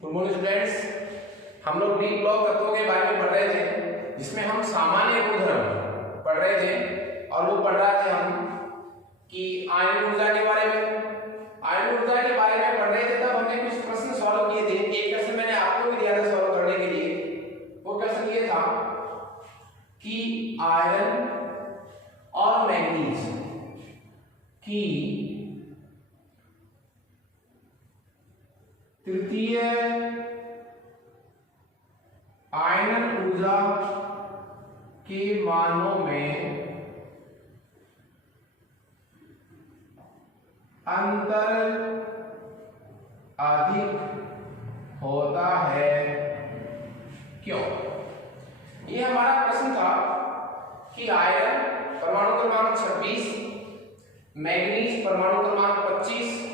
Good morning students, हम लोग D block तत्वों के बारे में पढ़ रहे थे, जिसमें हम सामान्य गुणधर्म पढ़ रहे थे और वो पढ़ रहे थे हम कि आयन ऊर्जा के बारे में पढ़ रहे थे। तब हमने कुछ प्रश्न सॉल्व किए थे। एक क्वेश्चन मैंने आपको भी दिया था सॉल्व करने के लिए। वो क्वेश्चन ये था कि आयरन और मैंगनीज की तृतीय आयनन ऊर्जा के मानों में अंतर अधिक होता है, क्यों? ये हमारा प्रश्न था कि आयरन परमाणु क्रमांक 26, मैंगनीज परमाणु क्रमांक 25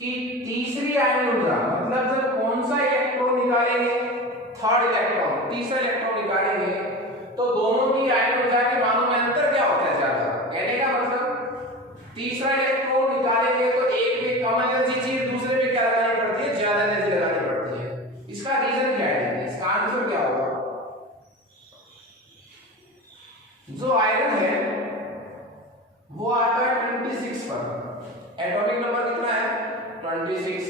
की तीसरी आयन ऊर्जा, मतलब जब कौन सा इलेक्ट्रॉन निकालेंगे, थर्ड इलेक्ट्रॉन, तीसरा इलेक्ट्रॉन निकालेंगे, तो दोनों की आयन ऊर्जा के मानों में अंतर क्या होता है ज्यादा। कहने का मतलब तीसरा इलेक्ट्रॉन निकालेंगे तो एक में कम एनर्जी चाहिए, दूसरे में क्या लगानी पड़ती है, ज्यादा एनर्जी लगानी पड़ती है। इसका रीजन क्या है, इसका आंसर क्या होगा? जो आयरन है वो आता है 26 पर, एटॉमिक नंबर कितना है 26।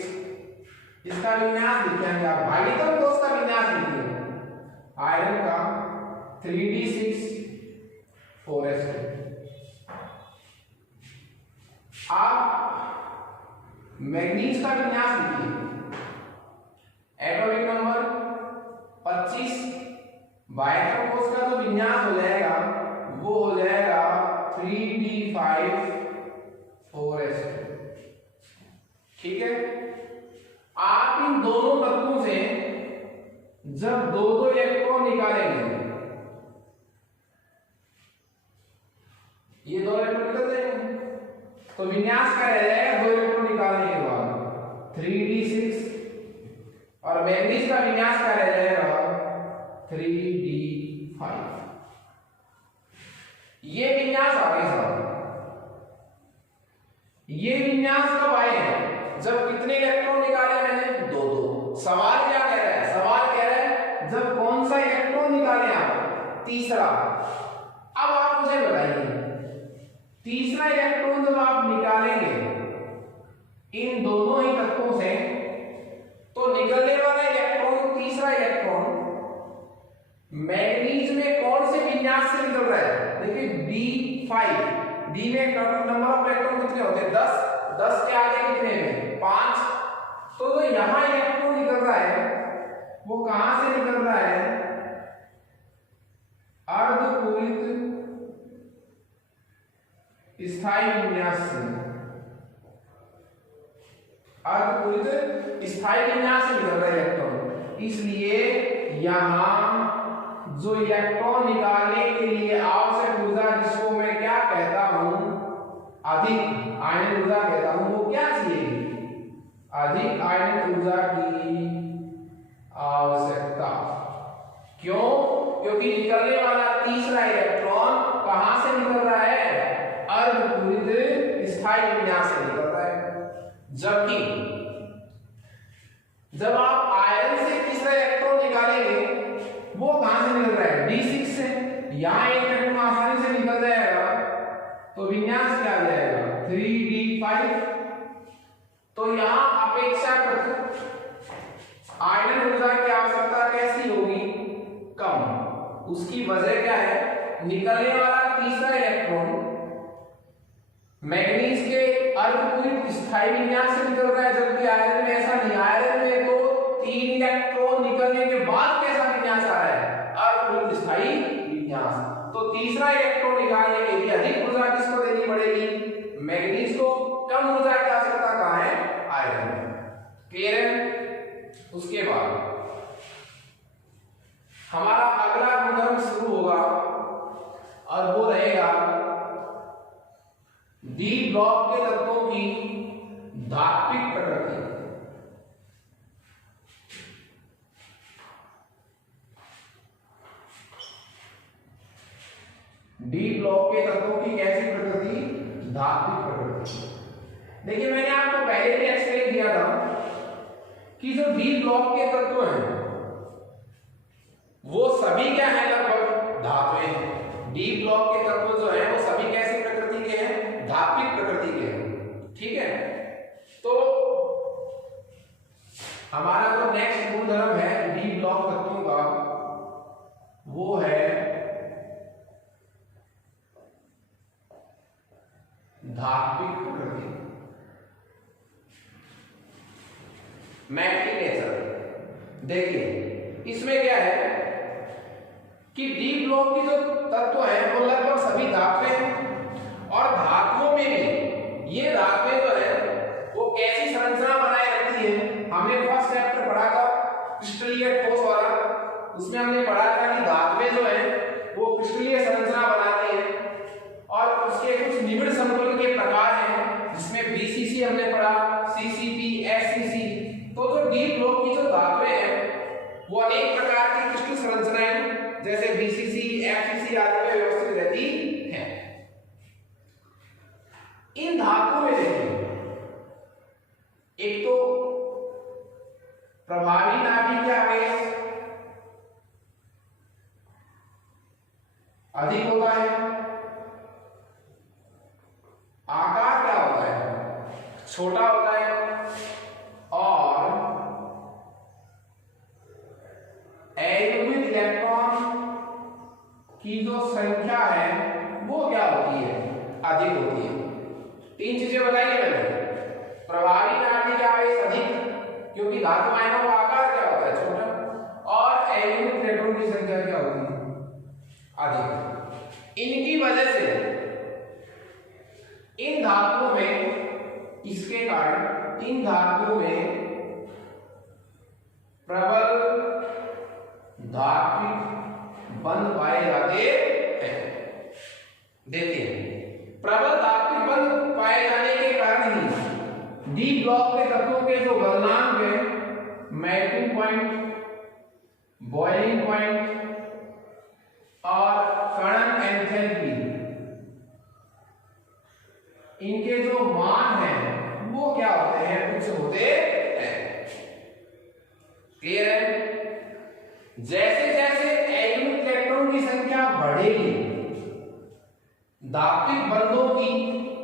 इसका विन्यास लिखेंगे आप, भागीतम कोष का विन्यास लिखिए। आयरन का 3d6 4s2। आप मैंगनीज का विन्यास लिखिए, एटॉमिक नंबर 25, भागीतम कोष का जो विन्यास हो जाएगा वो हो जाएगा 3d5 4s2। ठीक है। आप इन दोनों तत्वों से जब दो दो इलेक्ट्रॉन निकालेंगे, ये दो इलेक्ट्रॉन निकल जाएंगे, तो विन्यास क्या रह जाएगा दो इलेक्ट्रॉन निकालने के बाद 3d6, और मैंगनीज का विन्यास क्या रह जाएगा 3d5। ये विन्यास आ गए साहब। ये विन्यास कब आए? जब कितने इलेक्ट्रॉन निकाले मैंने? दो दो। सवाल क्या कह रहा है? सवाल कह रहा है जब कौन सा इलेक्ट्रॉन निकाले आप? तीसरा। अब आप मुझे बताइए, तीसरा इलेक्ट्रॉन जब आप निकालेंगे इन दोनों ही तत्वों से, तो निकलने वाला इलेक्ट्रॉन, तीसरा इलेक्ट्रॉन मैंगनीज में कौन से विन्यास से निकल रहा है? देखिए D5। डी में टोटल नंबर ऑफ इलेक्ट्रॉन कितने होते हैं? 10। 10 के आगे कितने हैं? 5। तो जो यहां इलेक्ट्रॉन निकल रहा है वो कहां से निकल रहा है? अर्धपूरित स्थायी विन्यास से। अर्धपूरित स्थायी विन्यास से निकल रहा है इलेक्ट्रॉन। इसलिए यहां जो इलेक्ट्रॉन निकालने के लिए आवश्यक ऊर्जा, जिसको मैं क्या कहता हूं, अधिक आयन ऊर्जा कहता हूं, वो क्या चाहिए? अधिक आयन ऊर्जा की आवश्यकता। क्यों? क्योंकि निकलने वाला तीसरा इलेक्ट्रॉन कहां से निकल रहा है? अर्धपूरित स्थायी विन्यास से निकल रहा है। जबकि जब आप आयरन से तीसरा इलेक्ट्रॉन निकालेंगे वो कहां से निकल रहा है? D6 से। यहां एक इलेक्ट्रॉन आसानी से निकल जाएगा, तो विन्यास क्या आ जाएगा? 3d5। तो यहां अपेक्षाकृत आयनन ऊर्जा की आवश्यकता कैसी होगी? कम। उसकी वजह क्या है? निकलने वाला तीसरा इलेक्ट्रॉन मैंगनीज के अर्धपूरित स्थायी विन्यास से निकल रहा है, जबकि आयरन में ऐसा नहीं। आयरन में तो 3 इलेक्ट्रॉन निकलने के बाद कैसा विन्यास आ रहा है? अर्धपूरित स्थायी विन्यास। तो तीसरा इलेक्ट्रॉन निकालने के लिए अधिक ऊर्जा किसको देनी पड़ेगी? मैंगनीज को। कम ऊर्जा की आवश्यकता कहां है? आयरन में। क्लियर है? उसके बाद हमारा अगला गुणधर्म शुरू होगा और वो रहेगा डी ब्लॉक के तत्वों की धात्विक प्रकृति। डी ब्लॉक के तत्वों की कैसी प्रकृति? धात्विक प्रकृति। देखिए मैंने आपको पहले भी एक्सप्लेन किया था कि जो डी ब्लॉक के तत्व हैं वो सभी क्या है, लगभग धातुएं हैं। डी ब्लॉक के तत्व जो है वो सभी कैसी प्रकृति के हैं, धात्विक प्रकृति के हैं। ठीक है, तो हमारा जो नेक्स्ट गुणधर्म है डी ब्लॉक तत्वों का वो है धात्विक प्रकृति, मैग्नेटिक नेचर। देखिए इसमें क्या है कि डी ब्लॉक की जो तत्व है वो लगभग सभी धातुएं हैं और धातुओं में भी ये धातुएं जो है वो कैसी संरचना बनाए रखती है। हमने फर्स्ट चैप्टर पढ़ा था क्रिस्टलीय ठोस वाला, उसमें हमने पढ़ा था कि धातुएं जो है वो क्रिस्टलीय संरचना बनाती है और उसके कुछ निबिड़ समतुल्य के प्रकार हैं जिसमें बीसीसी हमने पढ़ा, सीसीपी, एससीसी। तो जो डी ब्लॉक की जो धातुएं हैं वो अनेक प्रकार की क्रिस्टल संरचनाएं जैसे बीसीसी, एफसीसी आदि में व्यवस्थित रहती है। इन धातुओं में देखिए एक तो प्रभावी नाभिक आवेश अधिक होता है, आकार क्या होता है, छोटा होता है और एटॉमिक इलेक्ट्रॉन की जो संख्या है वो क्या होती है, अधिक होती है। तीन चीजें बताइए मैंने, प्रभावी नाभिक आवेश अधिक क्योंकि धातु आयनों का आकार क्या होता है, छोटा, और एटॉमिक इलेक्ट्रॉन की संख्या क्या होती है, अधिक। इनकी वजह से इन धातुओं में, इसके कारण इन धातुओं में प्रबल धात्विक बंध पाए जाते हैं। देखिए प्रबल धात्विक बंध पाए जाने के कारण ही डी ब्लॉक के तत्वों के जो गलनांक है, मेल्टिंग पॉइंट, बॉइलिंग पॉइंट और कणन एंथैल्पी, इनके जो मान हैं वो क्या होते हैं, उच्च होते हैं। क्लियर है? जैसे जैसे एटॉमिक इलेक्ट्रॉन की संख्या बढ़ेगी धात्विक बंधों की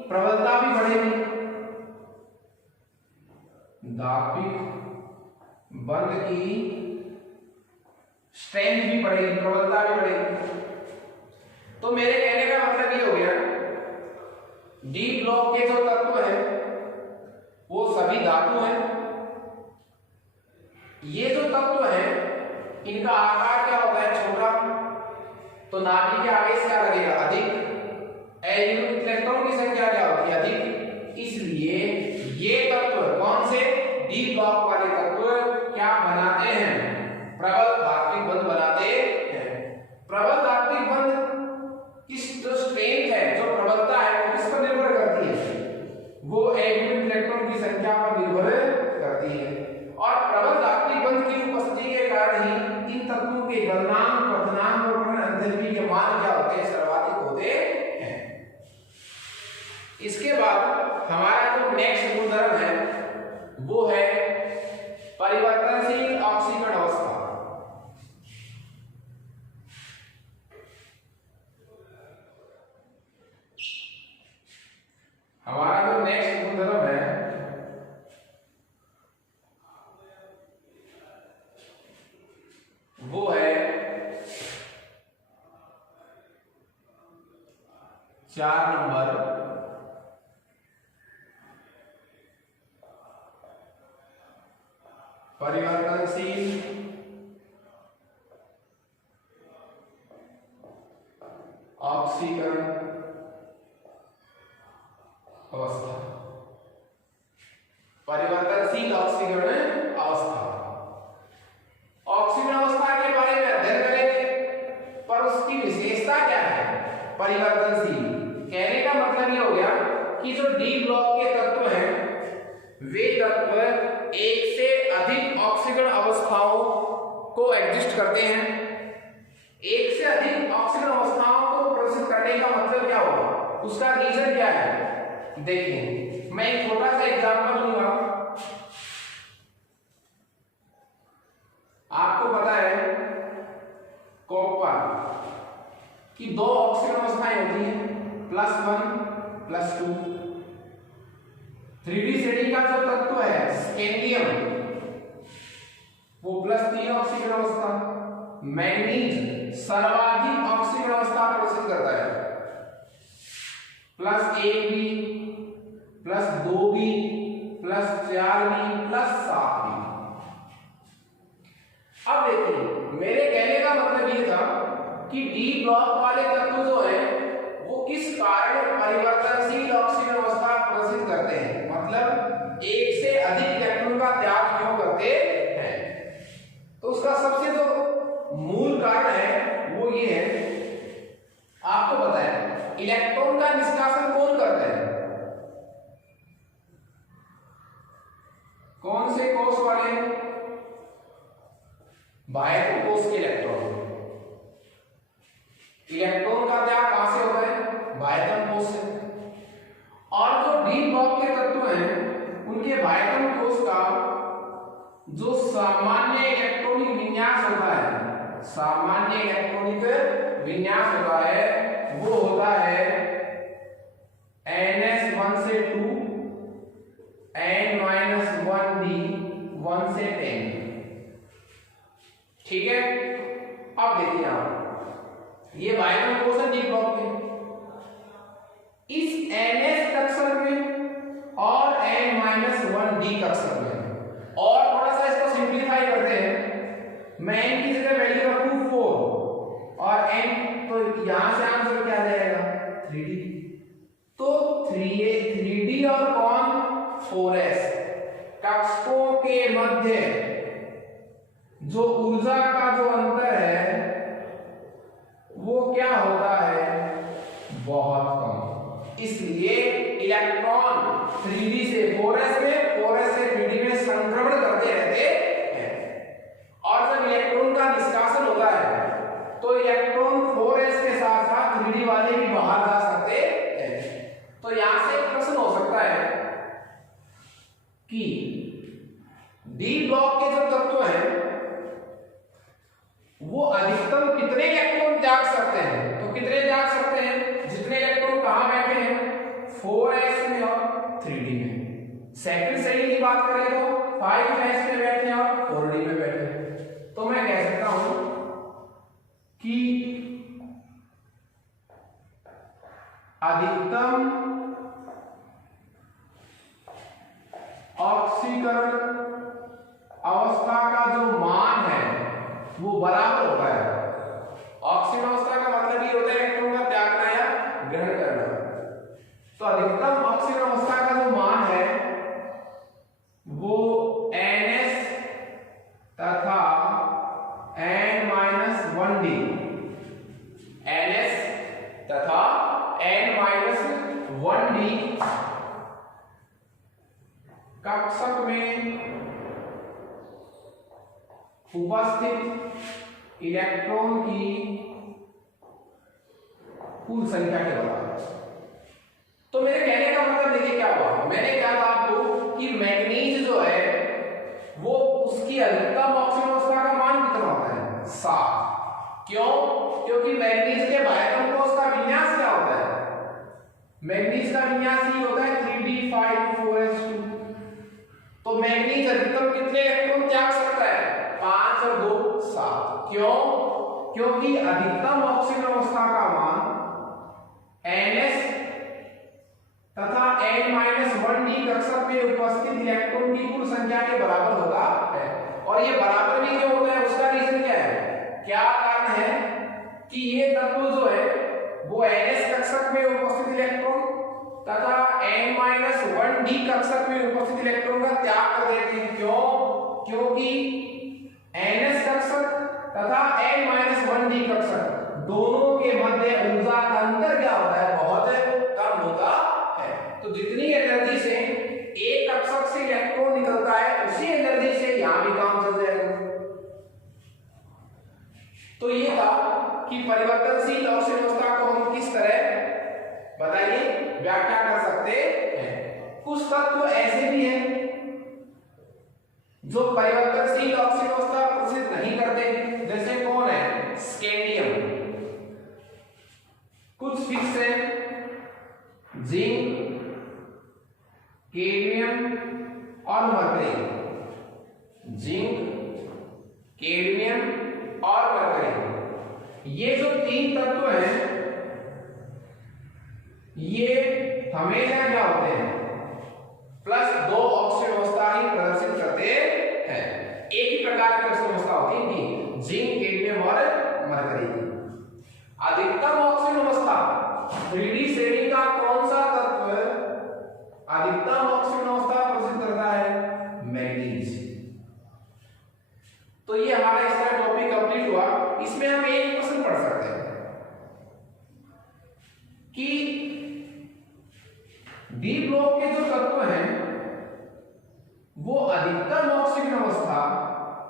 प्रबलता भी बढ़ेगी, धात्विक बंध की स्ट्रेंथ भी बढ़ेगी, प्रबलता भी बढ़ेगी। तो मेरे कहने का मतलब ये हो गया डी ब्लॉक के जो तत्व हैं वो सभी धातु हैं। ये जो तत्व है इनका आकार क्या होता है, छोटा, तो नाभिक के आवेश क्या लगेगा, अधिक, एटॉमिक इलेक्ट्रॉन की संख्या क्या होती है, अधिक। इसलिए ये तत्व कौन से, डी ब्लॉक वाले तत्व क्या बनाते हैं, प्रबल धात्विक बंध बनाते हैं। प्रबल धात्विक बंध किस जो स्ट्रेंथ है, जो प्रबलता है वो किस पर निर्भर करती है, वो एटॉमिक इलेक्ट्रॉन की संख्या पर निर्भर करती है। और प्रबल धात्विक बंध की उपस्थिति के कारण ही इन तत्वों के गलनांक, पतनांक और कणन एंथैल्पी के मान क्या होते हैं, सर्वाधिक होते हैं। इसके बाद हमारा जो नेक्स्ट गुणधर्म है वो है परिवर्तनशील ऑक्सीकरण अवस्था। हमारा जो नेक्स्ट गुणधर्म है वो है 4 नंबर परिवर्तनशील ऑक्सीकरण अवस्था। परिवर्तनशील ऑक्सीकरण अवस्था, ऑक्सीकरण अवस्था के बारे में अध्ययन करेंगे, पर उसकी विशेषता क्या है, परिवर्तनशील। कहने का मतलब ये हो गया कि जो डी ब्लॉक के तत्व हैं वे तत्व एक से अधिक ऑक्सीकरण अवस्थाओं को एग्जिस्ट करते हैं। एक से अधिक ऑक्सीकरण अवस्थाओं को प्रदर्शित करने का मतलब क्या होगा, उसका रीजन क्या है। देखिए मैं एक छोटा सा एग्जांपल लूंगा। आपको पता है कॉपर की दो ऑक्सीजन अवस्थाएं होती हैं, +1 +2। 3D श्रेणी का जो तत्व है स्कैंडियम वो +3 ऑक्सीजन अवस्था। मैग्नीज सर्वाधिक ऑक्सीजन अवस्था प्रदर्शित करता है, +1B +2B +4B +7B। अब देखिए मेरे कहने का मतलब ये था कि डी ब्लॉक वाले तत्व जो है वो किस कारण परिवर्तनशील ऑक्सीजन अवस्था प्रदर्शित करते हैं, मतलब एक से अधिक इलेक्ट्रॉन का त्याग क्यों करते हैं। तो उसका सबसे जो मूल कारण है वो ये है, आपको पता है इलेक्ट्रॉन का निष्कासन कौन करता है, कौन से कोष वाले, बाह्य कोष के इलेक्ट्रॉन। इलेक्ट्रॉन का त्याग कहां से होता है, बाह्यतम कोष से। और जो डी ब्लॉक के तत्व हैं उनके बाह्यतम कोष का जो सामान्य इलेक्ट्रॉनिक विन्यास होता है, सामान्य इलेक्ट्रॉनिक विन्यास होता है वो होता है ns1 से 2 n-1d 1 से 10। ठीक है, अब देखिए आप ये बाह्यतम कोष है डी ब्लॉक के, इस ns कक्षक में और n-1d कक्षक में। और थोड़ा सा इसको सिंप्लीफाई करते हैं, मैं n की जगह वैल्यू रखूं 4 और n, तो यहां से आंसर क्या आ जाएगा 3d। तो 3d और कौन 4s कक्षकों के मध्य जो ऊर्जा का जो अंतर है वो क्या होता है, बहुत कम। इसलिए इलेक्ट्रॉन 3d से 4s में, 4s से 3d में संक्रमण करते रहते हैं। और जब इलेक्ट्रॉन का निष्कासन होता है तो इलेक्ट्रॉन 4s के साथ साथ 3d वाले भी बाहर जा सकते हैं। तो यहां से एक प्रश्न हो सकता है कि डी ब्लॉक के जो तत्व हैं वो अधिकतम कितने इलेक्ट्रॉन त्याग सकते हैं, तो कितने त्याग सकते हैं, जितने इलेक्ट्रॉन कहां बैठे हैं 4s में और 3d में। सेकंड श्रेणी की बात करें तो 5s में बैठे हैं और 4d में बैठे हैं। तो मैं कह सकता हूं कि अधिकतम ऑक्सीकरण अवस्था का जो मान है वो बराबर होता है। ऑक्सीकरण अवस्था का मतलब ये होता है इलेक्ट्रॉन का त्यागना या ग्रहण करना। तो अधिकतम ऑक्सीकरण अवस्था का जो मान है वो ns तथा n-1d, ns तथा n-1d कक्षक में उपस्थित इलेक्ट्रॉन की कुल संख्या के बराबर। तो मेरे कहने का मतलब देखिए क्या हुआ, मैंने कहा था आपको कि मैग्नीज जो है वो उसकी अधिकतम ऑक्सीजन अवस्था का मान कितना होता है 7। क्यों, क्योंकि मैग्नीज के बाह्यतम कोष का विन्यास क्या होता है, मैग्नीज का विन्यास ही होता है 3d5 4s2। तो मैग्नीज अधिकतम कितने इलेक्ट्रॉन त्याग सकता है 5 और 2 7। क्यों, क्योंकि अधिकतम ऑक्सीजन अवस्था का मान ns तथा n-1d कक्षक में उपस्थित इलेक्ट्रॉन की कुल संख्या के बराबर होता है। और ये बराबर भी क्यों होता है, उसका रीजन क्या है, क्या कारण है कि ये तत्व जो है वो ns कक्षक में उपस्थित इलेक्ट्रॉन तथा n-1d कक्षक में उपस्थित इलेक्ट्रॉन का त्याग कर देते हैं। क्यों, क्योंकि ns कक्षक तथा n-1d कक्षक दोनों के मध्य ऊर्जा का अंतर क्या होता है, बहुत कम होता है। तो जितनी एनर्जी से एक कक्षक से इलेक्ट्रॉन निकलता है उसी एनर्जी से यहां भी काम चल जाएगा। तो ये था कि परिवर्तनशील ऑक्सीजन अवस्था को हम किस तरह बताइए व्याख्या कर सकते हैं। कुछ तत्व ऐसे भी हैं जो परिवर्तनशील ऑक्सीजन अवस्था प्रदर्शित नहीं करते जिंक, कैडमियम और मरकरी। ये जो 3 तत्व हैं ये हमेशा क्या होते हैं, +2 ऑक्सीजन अवस्था ही प्रदर्शित करते हैं। एक ही प्रकार की ऑक्सीजन अवस्था होती है कि जिंक, कैडमियम और मरकरी की। अधिकतम ऑक्सीजन अवस्था 3D श्रेणी का कौन सा तत्व अधिकतम ऑक्सीजन अवस्था प्रदर्शित करता है? मैग्नीज। तो ये हमारा इसका टॉपिक कंप्लीट हुआ। इसमें हम एक क्वेश्चन पढ़ सकते हैं कि डी ब्लॉक के जो तत्व हैं वो अधिकतम ऑक्सीजन अवस्था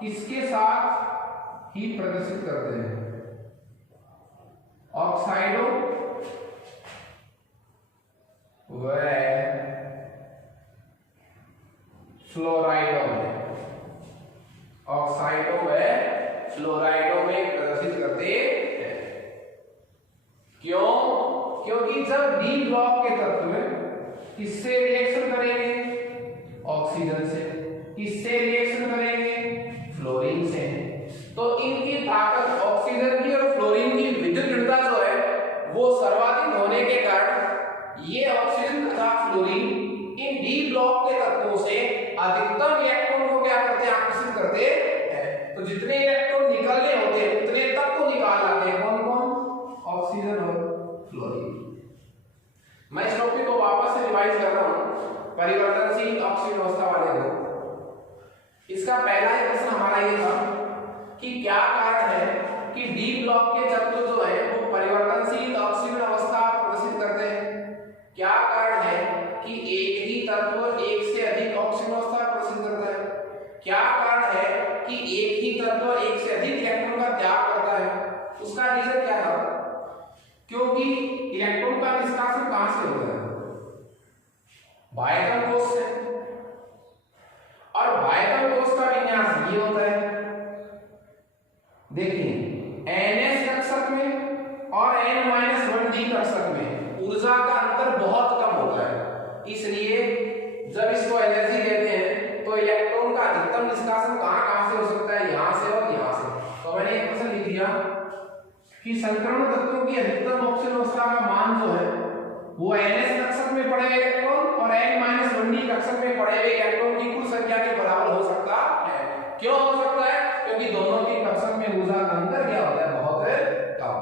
किसके साथ ही प्रदर्शित करते हैं? ऑक्साइडो व फ्लोराइडो में, ऑक्साइडो व फ्लोराइडो में प्रदर्शित करते हैं। क्यों? क्योंकि जब डी ब्लॉक के तत्व किससे रिएक्शन करेंगे? ऑक्सीजन से। किससे रिएक्शन करेंगे? फ्लोरीन से। तो इनकी ताकत ऑक्सीजन की और फ्लोरीन की विद्युत ऋणता जो है वो सर्वाधिक होने के कारण ये ऑक्सीजन तथा फ्लोरीन इन डी ब्लॉक के तत्वों से अधिकतम इलेक्ट्रॉन को क्या करते हैं? आकर्षित करते हैं। तो जितने इलेक्ट्रॉन निकलने होते हैं उतने तक को निकाल लाते हैं। कौन कौन? ऑक्सीजन और फ्लोरीन। मैं इस टॉपिक को वापस से रिवाइज कर रहा हूं, परिवर्तनशील ऑक्सीजन अवस्था वाले को। इसका पहला ही प्रश्न हमारा ये था कि क्या कारण है कि डी ब्लॉक के तत्व जो है वो परिवर्तनशील ऑक्सीजन अवस्था प्रदर्शित करते हैं? क्या कारण है कि एक ही तत्व एक से अधिक ऑक्सीजन अवस्था प्रदर्शित करता है? क्या कारण है कि एक ही तत्व एक से अधिक इलेक्ट्रॉन का त्याग करता है? उसका रीजन क्या था? क्योंकि इलेक्ट्रॉन का निष्कासन कहां से होता है? बाह्यतम कोश से। और बाह्यतम कोश का विन्यास ये होता है, देखिए NS कक्षक में और N-1D कक्षक में ऊर्जा का अंतर बहुत कम होता है। इसलिए जब इसको एनर्जी देते हैं तो इलेक्ट्रॉन का अधिकतम निष्कासन कहां से हो सकता है? यहां से और यहां से। तो मैंने एक प्रश्न लिख दिया कि संक्रमण तत्वों की अधिकतम ऑक्सीजन अवस्था का मान जो है वो NS कक्षक में पड़े हुए इलेक्ट्रॉन और N-1D कक्षक में पड़े हुए इलेक्ट्रॉन की कुल संख्या के बराबर हो सकता है। क्यों हो सकता है? क्योंकि दोनों की कक्षक में ऊर्जा का अंतर क्या होता है? बहुत कम।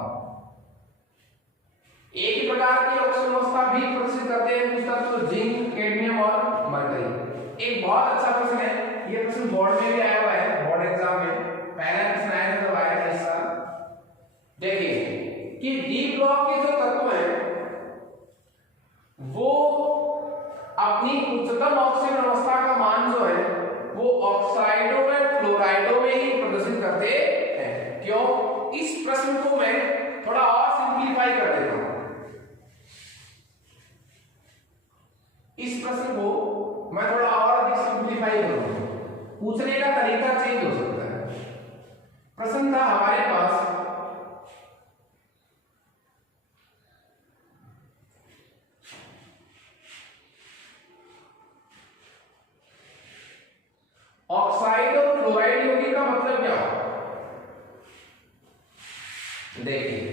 एक ही प्रकार की ऑक्सीजन अवस्था भी प्रदर्शित करते हैं कुछ तत्व, जिंक, कैडमियम और मरकरी। एक बहुत अच्छा प्रश्न है, ये प्रश्न बोर्ड में भी आया हुआ है, बोर्ड एग्जाम में पहला प्रश्न आया था, आया था इस साल। देखिए कि डी ब्लॉक के जो तत्व हैं वो अपनी उच्चतम ऑक्सीजन अवस्था का मान जो है वो ऑक्साइडो व फ्लोराइडो में ही प्रदर्शित करते हैं। क्यों? इस प्रश्न को मैं थोड़ा और सिंपलीफाई कर देता हूं। इस प्रश्न को मैं थोड़ा और अधिक सिंपलीफाई करूंगा, पूछने का तरीका चेंज हो सकता है। प्रश्न था हमारे पास ऑक्साइड और फ्लोराइड यौगिक का मतलब क्या होगा? देखिए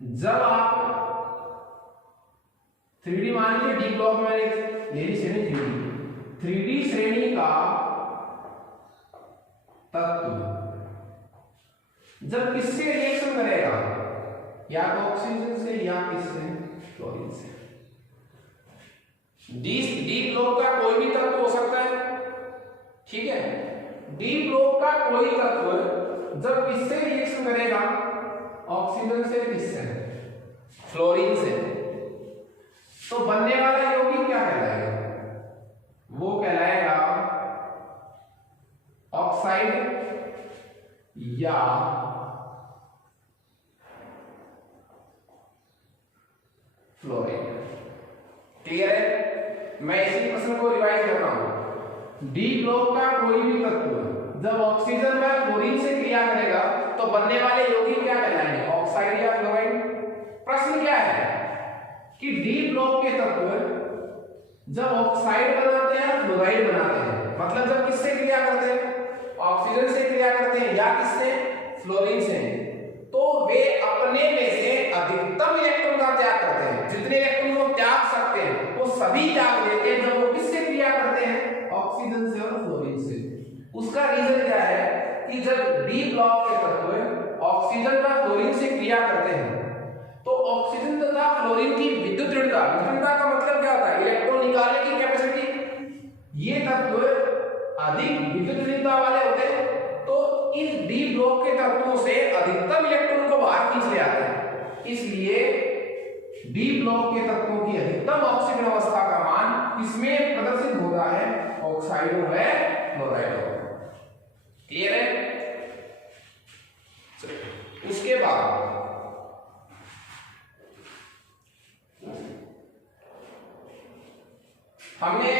जब आप 3D मान लीजिए, डी ब्लॉक में लेनी श्रेणी 3D श्रेणी का तत्व जब किससे रिएक्शन करेगा? या तो ऑक्सीजन से या किससे? फ्लोरीन से। डी ब्लॉक का कोई भी तत्व हो सकता है, ठीक है। डी ब्लॉक का कोई तत्व जब किससे रिएक्शन करेगा? ऑक्सीजन से, किससे? फ्लोरीन से। तो बनने वाला यौगिक क्या कहलाएगा? वो कहलाएगा ऑक्साइड या फ्लोरीन। क्लियर है? मैं इसी प्रश्न को रिवाइज करता हूं। डी ब्लॉक का कोई भी तत्व जब ऑक्सीजन व फ्लोरीन से क्रिया करेगा तो बनने वाले यौगिक क्या कहलाएंगे? ऑक्साइड या फ्लोराइड। प्रश्न क्या है कि डी ब्लॉक के तत्व जब ऑक्साइड बनाते हैं, फ्लोराइड बनाते हैं, से और फ्लोरीन से। उसका रीजन क्या है कि जब डी ब्लॉक के तत्व ऑक्सीजन व फ्लोरीन से क्रिया करते हैं तो ऑक्सीजन तथा फ्लोरीन की विद्युत ऋणता, का मतलब क्या होता है, इलेक्ट्रॉन निकालने की कैपेसिटी, ये तत्व अधिक विद्युत ऋणता वाले होते हैं तो इस डी ब्लॉक के तत्वों से अधिकतम इलेक्ट्रॉन को बाहर खींच ले आते हैं। इसलिए डी ब्लॉक के तत्वों की अधिकतम ऑक्सीजन अवस्था का मान इसमें प्रदर्शित होता है, ऑक्साइडो है क्लोराइडो। क्लियर है? उसके बाद हमने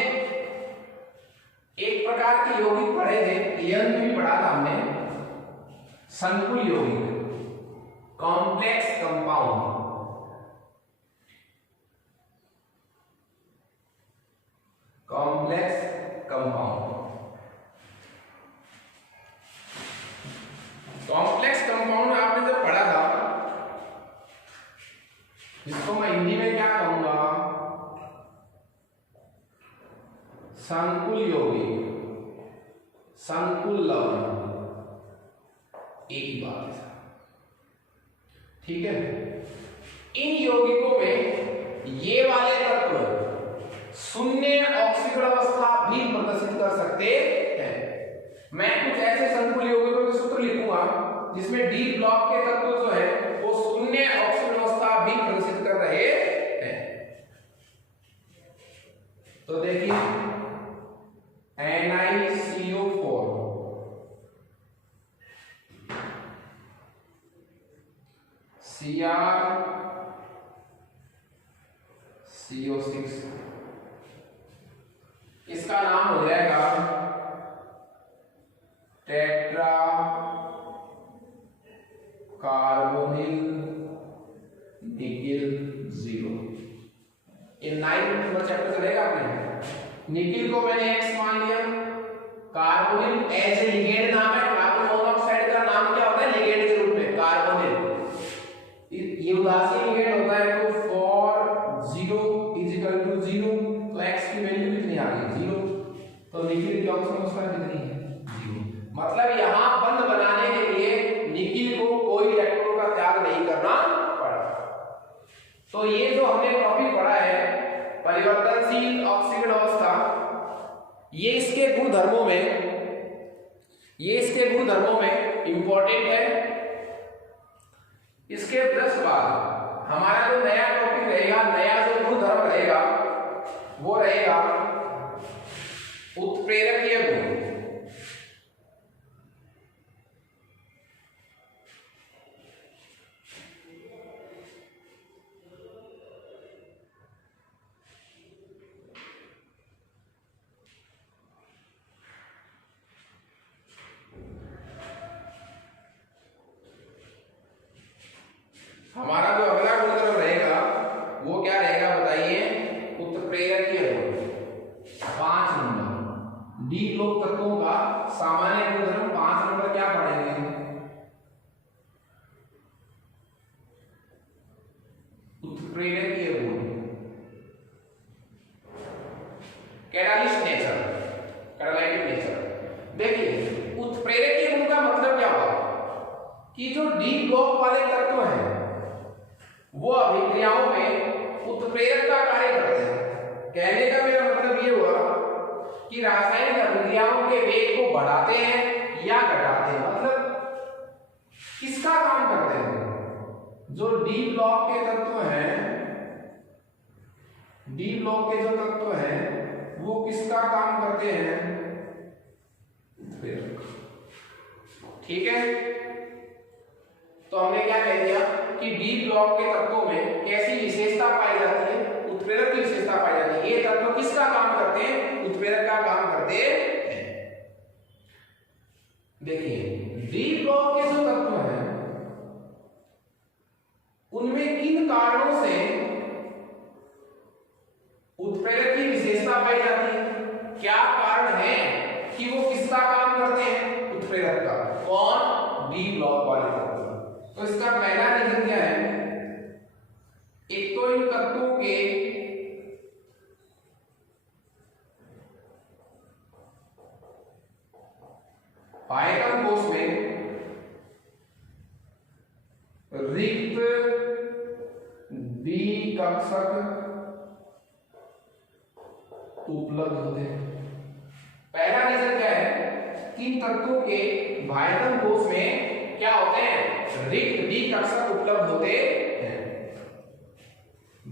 एक प्रकार के यौगिक पढ़े थे, 11th में भी पढ़ा था हमने, संकुल यौगिक, complex compound. Complex compound, complex compound आपने जब पढ़ा था, जिसको मैं हिंदी में क्या कहूंगा, संकुल यौगिक, संकुल लवण, एक ही बात है। ठीक है? इन यौगिकों में ये वाले तत्व शून्य ऑक्सीजन अवस्था भी प्रदर्शित कर सकते हैं। मैं कुछ ऐसे संकुल यौगिकों के सूत्र लिखूंगा जिसमें डी ब्लॉक के तत्व जो है वो शून्य ऑक्सीजन अवस्था भी प्रदर्शित कर रहे हैं। तो देखिए NiCO4, CrCO6, इसका नाम हो जाएगा टेट्रा कार्बोनिल निकिल 0। ये 9 नंबर चैप्टर चलेगा आपने। निकिल को मैंने X मान लिया, कार्बोनिल एज ए लिगेंड नाम है, कार्बन मोनोऑक्साइड का नाम क्या होता है लिगेंड के रूप में, कार्बोनिल। ये उदासीन लिगेंड होता है तो फॉर 0 = 0 तो X की वैल्यू कितनी आ गई 0, तो निकिल की ऑक्सीजन अवस्था कितनी है 0। मतलब यहां बंध बनाने के लिए निकिल को कोई इलेक्ट्रॉन का त्याग नहीं करना पड़ा। तो ये जो हमने टॉपिक पढ़ा है परिवर्तनशील ऑक्सीजन अवस्था, ये इसके गुणधर्मों में इंपॉर्टेंट है। इसके 10 बाद हमारा जो नया टॉपिक रहेगा, नया जो गुणधर्म रहेगा वो रहेगा उत्प्रेरकीय गुण। हमारा जो अगला गुणधर्म रहेगा वो क्या रहेगा बताइए, उत्प्रेरकीय गुण। 5 नंबर डी ब्लॉक तत्वों का सामान्य गुणधर्म 5 नंबर क्या पढ़ेंगे, उत्प्रेरकीय गुण, कैटालिस्ट नेचर, कैटालाइटिक नेचर। देखिए उत्प्रेरकीय गुण का मतलब क्या हुआ कि जो डी ब्लॉक वाले तत्व हैं वो अभिक्रियाओं में उत्प्रेरक का कार्य करते हैं। कहने का मेरा मतलब ये हुआ कि रासायनिक अभिक्रियाओं के वेग को बढ़ाते हैं या घटाते हैं, मतलब किसका काम करते हैं। जो डी ब्लॉक के तत्व हैं, डी ब्लॉक के जो तत्व हैं वो किसका काम करते हैं, उत्प्रेरक। ठीक है? तो हमने क्या कह दिया कि डी ब्लॉक के तत्वों में कैसी विशेषता पाई जाती है, उत्प्रेरक की विशेषता पाई जाती है। ये तत्व किसका काम करते हैं, उत्प्रेरक का काम करते हैं। देखिए डी ब्लॉक के जो तत्व हैं उनमें किन कारणों से उत्प्रेरक की विशेषता पाई जाती है, क्या कारण है कि वो किसका काम करते हैं, उत्प्रेरक का। कौन, डी ब्लॉक वाले तत्व। तो इसका पहला रीजन क्या है, एक तो इन तत्वों के पायकम कोश में रिक्त द्विकक्षक उपलब्ध होते हैं। पहला रीजन क्या है कि तत्वों के भायतम कोश में क्या होते हैं, रिक्त द्विकक्षक उपलब्ध होते हैं।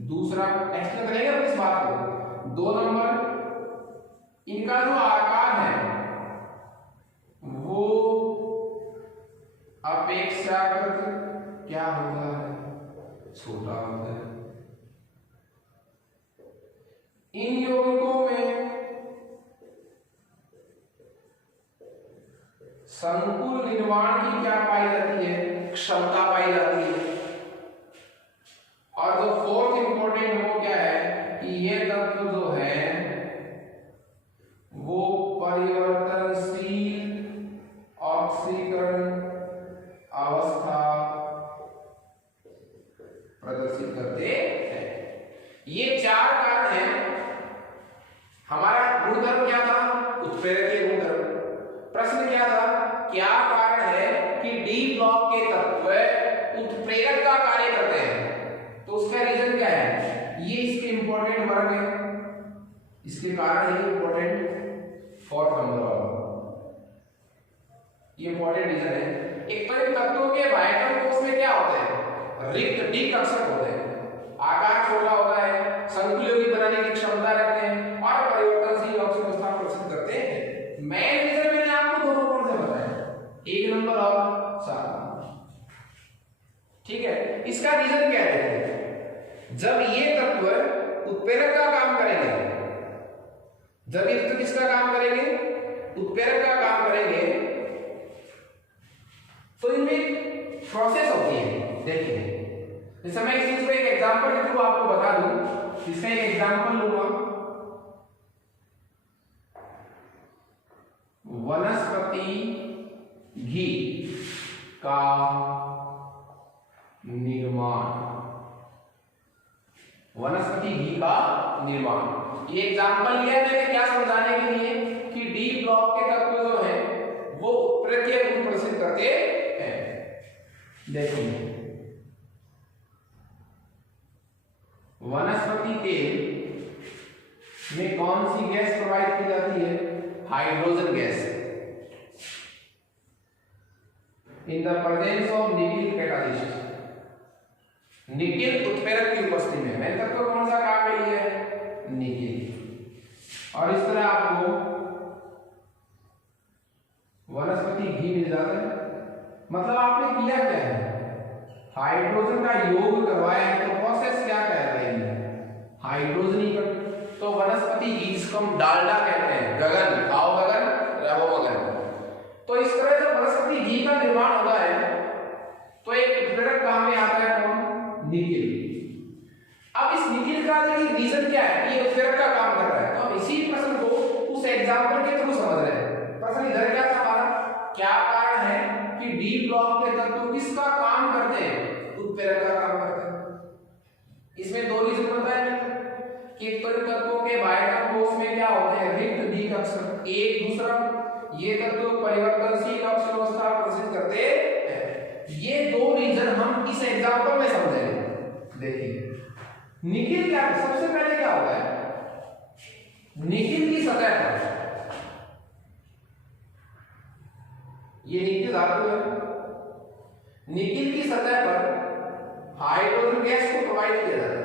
दूसरा एक्सप्लेन करेंगे इस बात को। 2 नंबर, इनका जो आकार है वो अपेक्षाकृत क्या होता है, छोटा होता है। इन यौगिकों में संकुल निर्माण की क्या पाई जाती है, क्षमता पाई जाती है। और जो फोर्थ इंपॉर्टेंट वो क्या है कि ये तत्व जो है वो परिवर्तनशील ऑक्सीकरण अवस्था प्रदर्शित करते हैं। ये 4 कारण हैं। हमारा गुणधर्म क्या था, उत्प्रेरकीय गुणधर्म। प्रश्न क्या था, क्या कारण है कि डी ब्लॉक के तत्व उत्प्रेरक का कार्य करते हैं। तो उसका रीजन क्या है, ये इसके इंपॉर्टेंट वर्ग है, इसके कारण है इंपॉर्टेंट। 4th नंबर ये इंपॉर्टेंट रीजन है। एक तो इन तत्वों के भायतम कोश में क्या होते हैं, रिक्त द्विकक्षक होते हैं, आकार छोटा होता है, संकुल यौगिक बनाने की क्षमता रखते हैं और परिवर्तनशील ऑक्सीजन अवस्था प्रदर्शित करते हैं। मेन रीजन मैंने आपको दोनों कौन से बताया, 1 नंबर और 7 नंबर। ठीक है, इसका रीजन क्या है, जब ये तत्व उत्प्रेरक का काम करेंगे, जब ये तत्व किसका काम करेंगे, उत्प्रेरक का काम करेंगे, तो इनमें प्रोसेस होती है। देखिए जैसे मैं इस चीज को एक एग्जांपल के थ्रू आपको बता दूं, इसका एक एग्जांपल लूंगा। वनस्पति घी का निर्माण, वनस्पति घी का निर्माण। ये एग्जांपल लिया मैंने क्या समझाने के लिए कि डी ब्लॉक के तत्व जो है वो उत्प्रेरकीय गुण प्रदर्शित करते हैं। देखिए वनस्पति तेल में कौन सी गैस प्रोवाइड की जाती है, hydrogen gas, in the presence of nickel catalyst. Nickel उत्प्रेरक की उपस्थिति में मैंने तत्व कौन सा काम में लिया है, निकिल। और इस तरह आपको वनस्पति घी मिल जाता है। मतलब आपने किया क्या है, हाइड्रोजन का योग करवाया है। तो प्रोसेस क्या कह रही है, हाइड्रोजनीकरण। तो वनस्पति घी जिसको हम डालडा कहते हैं, गगन, खाओ गगन रहो मगन। तो इस तरह जब वनस्पति घी का निर्माण होता है तो एक उत्प्रेरक काम में आता है कौन, निकिल। अब इस निकिल का रीजन क्या है, ये उत्प्रेरक का काम कर रहा है। तो हम इसी प्रश्न को उस एग्जांपल के थ्रू समझ रहे हैं। प्रश्न इधर क्या था हमारा, क्या कारण है कि डी ब्लॉक के तत्व किसका काम करते हैं, उत्प्रेरक का काम करते हैं। इसमें 2 रीजन बताए कि एक तो तत्वों के भायतम कोश में क्या होते हैं, रिक्त द्विकक्षक, एक दूसरा ये तत्व परिवर्तनशील ऑक्सीजन अवस्था प्रदर्शित करते हैं। ये 2 रीजन हम इस एग्जांपल में समझेंगे। देखिए निकिल क्या है, सबसे पहले क्या होता है, निकिल की सतह पर, ये निकिल धातु है, निकिल की सतह पर हाइड्रोजन गैस को प्रोवाइड किया जाता है।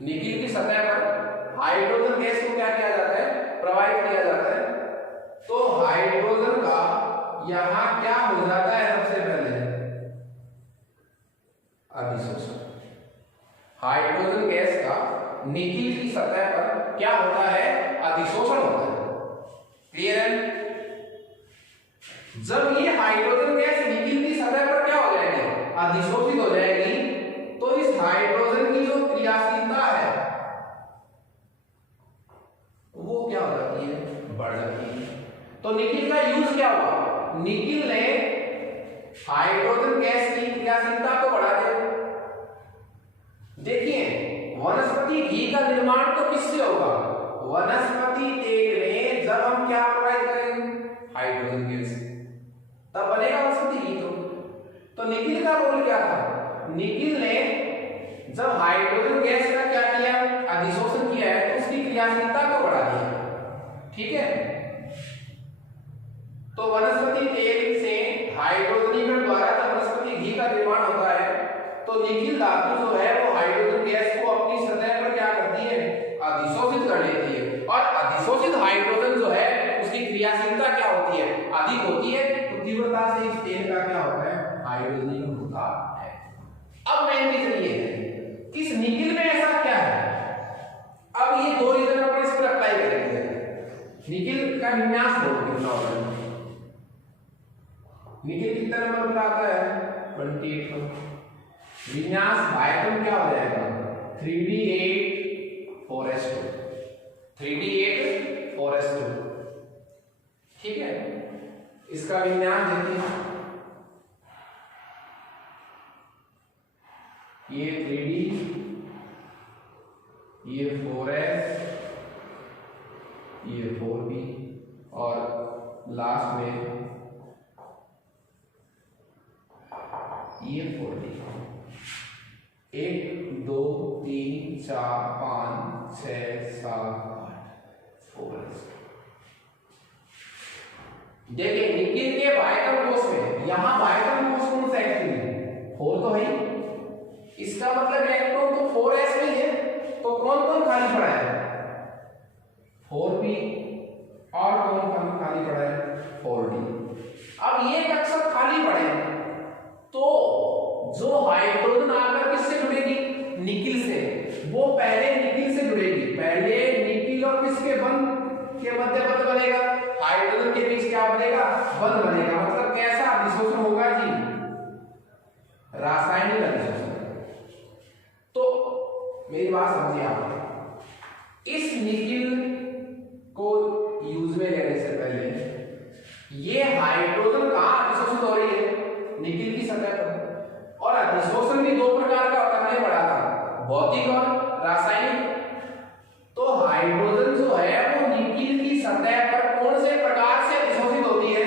निकिल की सतह पर हाइड्रोजन गैस को क्या किया जाता है, प्रोवाइड किया जाता है। तो हाइड्रोजन का यहां क्या हो जाता है, सबसे पहले अधिशोषण। हाइड्रोजन गैस का निकिल की सतह पर क्या होता है, अधिशोषण होता है। क्लियर है। जब ये हाइड्रोजन गैस निकिल की सतह पर क्या हो जाएगी, अधिशोषित हो जाएगी, तो इस हाइड्रोजन की जो क्रियाशीलता है वो क्या हो जाती है, बढ़ जाती है। तो निकिल का यूज क्या हुआ, निकिल ने हाइड्रोजन गैस की क्रियाशीलता को बढ़ा दिया। देखिए वनस्पति घी का निर्माण तो किससे होगा, वनस्पति तेल में जब हम क्या प्रोवाइड करेंगे, हाइड्रोजन तो निकिल का रोल क्या था? निकिल ने जब हाइड्रोजन गैस का क्या किया, अधिशोषण किया है, तो उसकी क्रियाशीलता को बढ़ा दिया। ठीक है, तो वनस्पति तेल से हाइड्रोजनीकरण द्वारा जब वनस्पति घी का निर्माण होता है तो निकिल धातु जो है वो हाइड्रोजन गैस को अपनी सतह पर क्या करती है, अधिशोषित कर लेती है। और अधिशोषित हाइड्रोजन जो है उसकी क्रियाशीलता क्या होती है, अधिक होती है। तो तीव्रता से इस तेल का क्या होता है, हाइड्रोजनीकरण होता है। अब मेन रीजन ये है कि इस निकिल में ऐसा क्या है। अब ये दो रीजन अपन इस पर अप्लाई करेंगे। निकिल का विन्यास बहुत कितना होता है, निकिल कितना नंबर पर आता है, 28 पर। विन्यास आयतन क्या हो जाएगा, 3d8 4s2, 3d8 4s2। ठीक है, इसका विन्यास देखिए, ये 3d, ये 4s, ये 4b और लास्ट में ये 4d। 1 2 3 4 5 6 7 8 4s। देखिए निकिल के बाह्यतम कोश में, यहां बाह्यतम कोश कौन सा एक्टिव है, 4 तो है ही, इसका मतलब इलेक्ट्रॉन तो 4s में है। तो कौन कौन खाली पड़ा है, 4p, और कौन कौन खाली पड़ा है, 4d। अब ये कक्षा खाली पड़े तो जो हाइड्रोजन आकर किससे जुड़ेगी, निकिल से, वो पहले निकिल से जुड़ेगी। पहले निकिल और किसके बंध के मध्य बंध बनेगा, हाइड्रोजन के बीच क्या बनेगा, बंध बनेगा। मतलब कैसा अधिशोषण होगा जी, रासायनिक अधिशोषण। तो मेरी बात समझिए आप, इस निकिल को यूज में लेने से पहले ये हाइड्रोजन कहां अधिशोषित हो रही है, निकिल की सतह पर। और अधिशोषण भी दो प्रकार का होता है, पढ़ा था, भौतिक और रासायनिक। तो हाइड्रोजन जो है वो निकिल की सतह पर कौन से प्रकार से अधिशोषित होती है,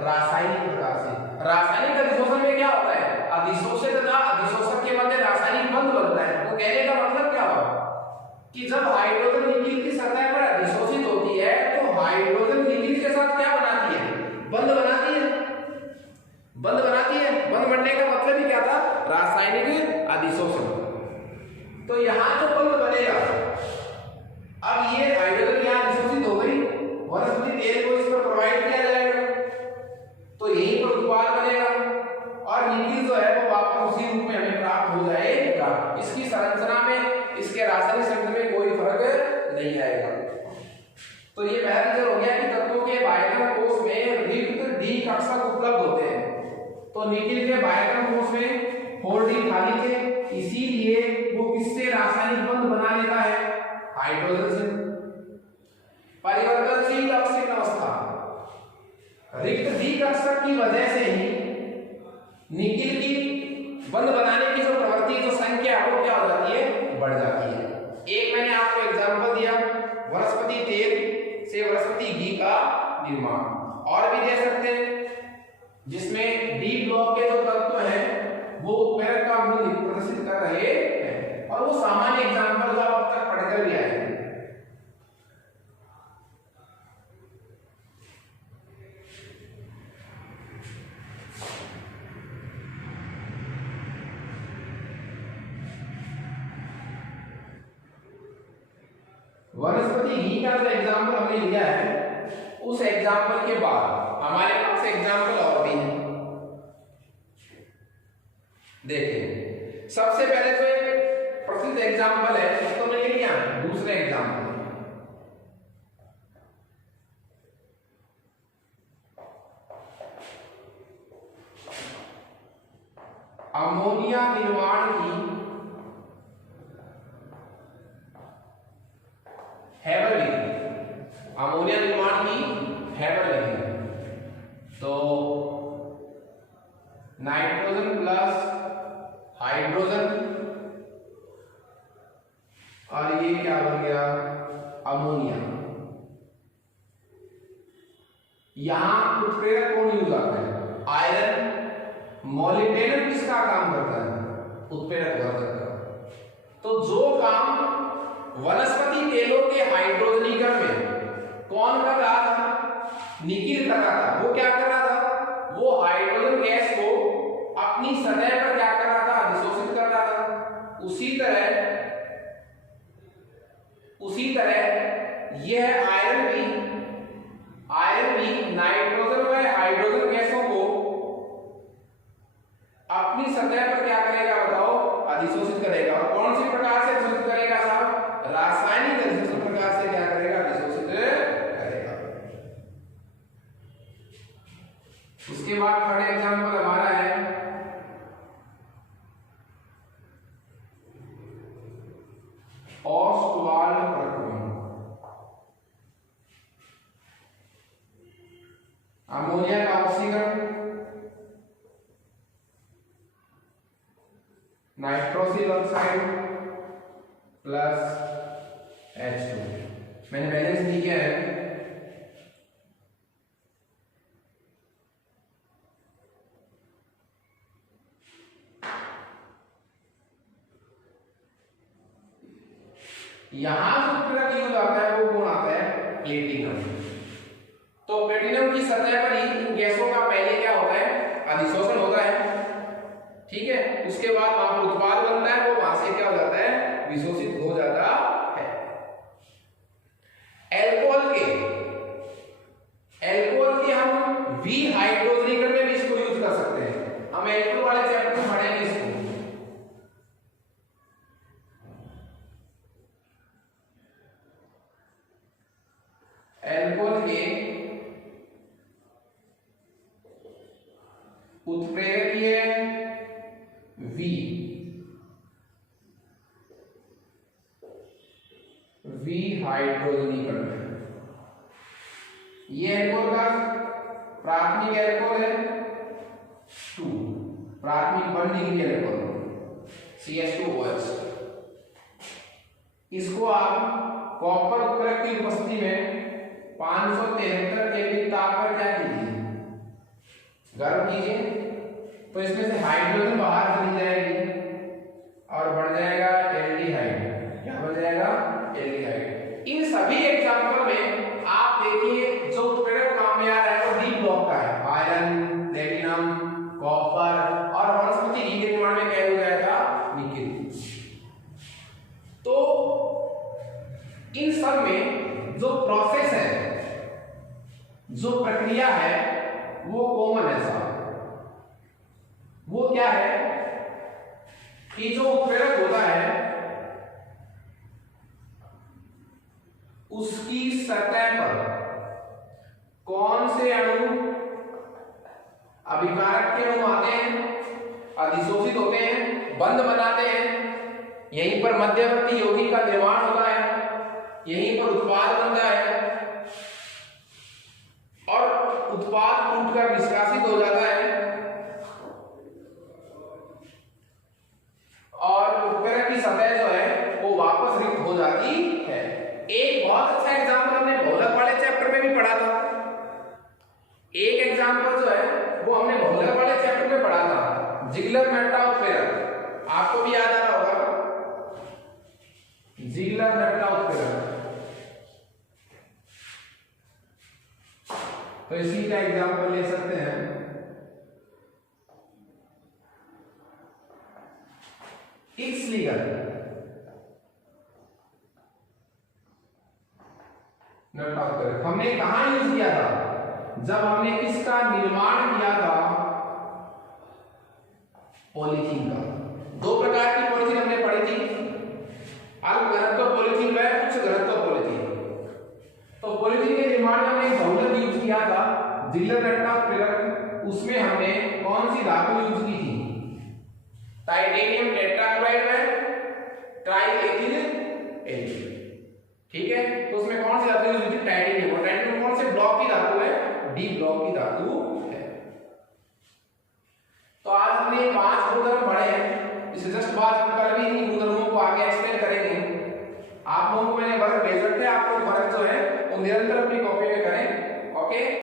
रासायनिक प्रकार से। रासायनिक अधिशोषण में क्या होता है, अधिशोषित तथा अधिशोषक के मध्य रासायनिक बंध बनता है। तो कहने का मतलब क्या हुआ कि जब हाइड्रोजन निकिल की सतह पर अधिशोषित होती है तो हाइड्रोजन निकिल के साथ क्या बनाती है, बंध बनाती है, बंध बनाती है। बंध बनने का मतलब ही क्या था, रासायनिक अधिशोषण। तो यहां जो बंध बनेगा, अब ये हाइड्रोजन यहां अधिशोषित हो गई, वनस्पति तेल को इस पर प्रोवाइड किया जाएगा, तो यहीं पर उत्पाद बनेगा और निकिल जो है वो वापस उसी रूप में हमें प्राप्त हो जाएगा। इसकी संरचना में, इसके रासायनिक शक्ति में कोई फर्क नहीं आएगा। तो ये पहला रीजन हो गया कि तत्वों के बाह्यतम कोश में रिक्त डी कक्षक उपलब्ध होते हैं। तो निकिल के बाह्यतम कोश में 4d खाली थे, इसीलिए वो किससे रासायनिक बंध बना लेता है, हाइड्रोजन से। परिवर्तनशील अवशिष्ट अवस्था, रिक्त डी कक्षक की वजह से ही निकिल की बंध बनाने की जो प्रवृत्ति, जो संख्या है, वो क्या हो जाती है, बढ़ जाती है। एक मैंने आपको एग्जांपल दिया, वनस्पति तेल से वनस्पति घी का निर्माण। और भी दे सकते हैं जिसमें डी ब्लॉक के जो तत्व हैं वो उत्प्रेरक का गुण प्रदर्शित कर रहे हैं, और वो सामान्य एग्जांपल जो आप अब तक पढ़कर भी आए हैं। वनस्पति घी का जो एग्जांपल हमने लिया है, उस एग्जांपल के बाद हमारे पास एग्जांपल और भी है। देखिए सबसे पहले जो एक प्रसिद्ध एग्जांपल है उसको मैंने लिया, दूसरे एग्जांपल अमोनिया निर्माण की हैबर विधि, अमोनिया निर्माण की हैबर विधि। तो नाइट्रोजन प्लस हाइड्रोजन और ये क्या बन गया, अमोनिया। यहां उत्प्रेरक कौन यूज आता है, आयरन मॉलिब्डेनम किसका काम करता है? उत्प्रेरक वर्धक का। तो जो काम वनस्पति तेलों के हाइड्रोजनीकरण में कौन कर रहा था? निकिल कर रहा था। वो क्या कर रहा था? वो हाइड्रोजन गैस को अपनी सतह पर क्या कर रहा था? अधिशोषित कर रहा था। उसी तरह यह आयरन भी नाइट्रोजन व हाइड्रोजन गैसों को अपनी सतह पर क्या करेगा बताओ? अधिशोषित करेगा। और कौन सी प्रकार से अधिशोषित करेगा साहब? रासायनिक अधिशोषण प्रकार से क्या करेगा? अधिशोषित करेगा। उसके बाद थर्ड एग्जांपल हमारा है ऑस्टवाल्ड प्रक्रम। अमोनिया का ऑक्सीकरण नाइट्रोसिल ऑक्साइड प्लस H2। मैंने बैलेंस नहीं किया है। यहां जो उत्प्रेरक यूज आता है वो कौन आता है? प्लेटिनम। तो प्लेटिनम की सतह पर ही इन गैसों का पहले क्या होता है? अधिशोषण होता है। ठीक है, उसके बाद वहां पर उत्पाद बनता है, वो वहां से क्या हो जाता है? विशोषित हो जाता है। एल्कोहल के हम वी हाइड्रोजनीकरण में भी इसको यूज कर सकते हैं। हम एल्कोहल वाले चैप्टर में पढ़ेंगे इसको। एल्कोहल के उत्प्रेरकीय वी हाइड्रोजनीकरण। ये एल्कोहल का प्राथमिक एल्कोहल है 2, प्राथमिक 1 डिग्री एल्कोहल CH2OH। इसको आप कॉपर उत्प्रेरक की उपस्थिति में 573 केल्विन ताप पर क्या कीजिए? गर्म कीजिए। तो इसमें से हाइड्रोजन बाहर चली जाएगी और बढ़ जाएगा एल्डिहाइड। क्या बन जाएगा? एल्डिहाइड। इन सभी एग्जांपल में आप देखिए जो उत्प्रेरक काम में आ रहा है वो डी ब्लॉक का है। आयरन, प्लेटिनम, कॉपर और वनस्पति घी के निर्माण में क्या हो जाएगा? निकिल। तो इन सब में जो प्रोसेस है, जो प्रक्रिया है वो कॉमन है साहब। वो क्या है कि जो उत्प्रेरक होता है उसकी सतह पर कौन से अणु अभिकारक के अणु आते हैं, अधिशोषित होते हैं, बंध बनाते हैं। यहीं पर मध्यवर्ती यौगिक का निर्माण होता है, यहीं पर उत्पाद बनता है और उत्पाद टूटकर निष्कासित हो जाता है और उत्प्रेरक की सतह जो है वो वापस रिक्त हो जाती है। एक बहुत अच्छा एग्जांपल हमने बहुलक वाले चैप्टर में भी पढ़ा था। एक एग्जांपल जो है वो हमने बहुलक वाले चैप्टर में पढ़ा था, जिगलर-मेटा उत्प्रेरक। आपको भी याद आ रहा होगा, जिगलर-मेटा उत्प्रेरक। तो इसी का एग्जांपल ले सकते हैं। X-लीगर हमने कहां यूज किया था? जब हमने किसका निर्माण किया था? पॉलीथीन का। 2 प्रकार की पॉलीथीन हमने पढ़ी थी, अल्प घनत्व पॉलीथीन व उच्च घनत्व पॉलीथीन। तो पॉलीथीन के निर्माण में हमने बहुलक यूज किया था, जिगलर-मेटा उत्प्रेरक। उसमें हमने कौन सी धातु यूज की थी? टाइटेनियम टेट्राक्लोराइड में ट्राइएथिल एल्डिहाइड। ठीक है, तो उसमें कौन सी धातु यूज होती है? टाइटेनियम। और टाइटेनियम कौन से ब्लॉक की धातु है? डी ब्लॉक की धातु है। तो आज हमने 5 गुणधर्म पढ़े हैं। इससे जस्ट बाद कल भी इन गुणधर्मों को आगे एक्सप्लेन करेंगे। आप लोगों को मैंने वर्क भेज रखे हैं, आप लोग वर्क जो है वो निरंतर अपनी कॉपी में करें। ओके।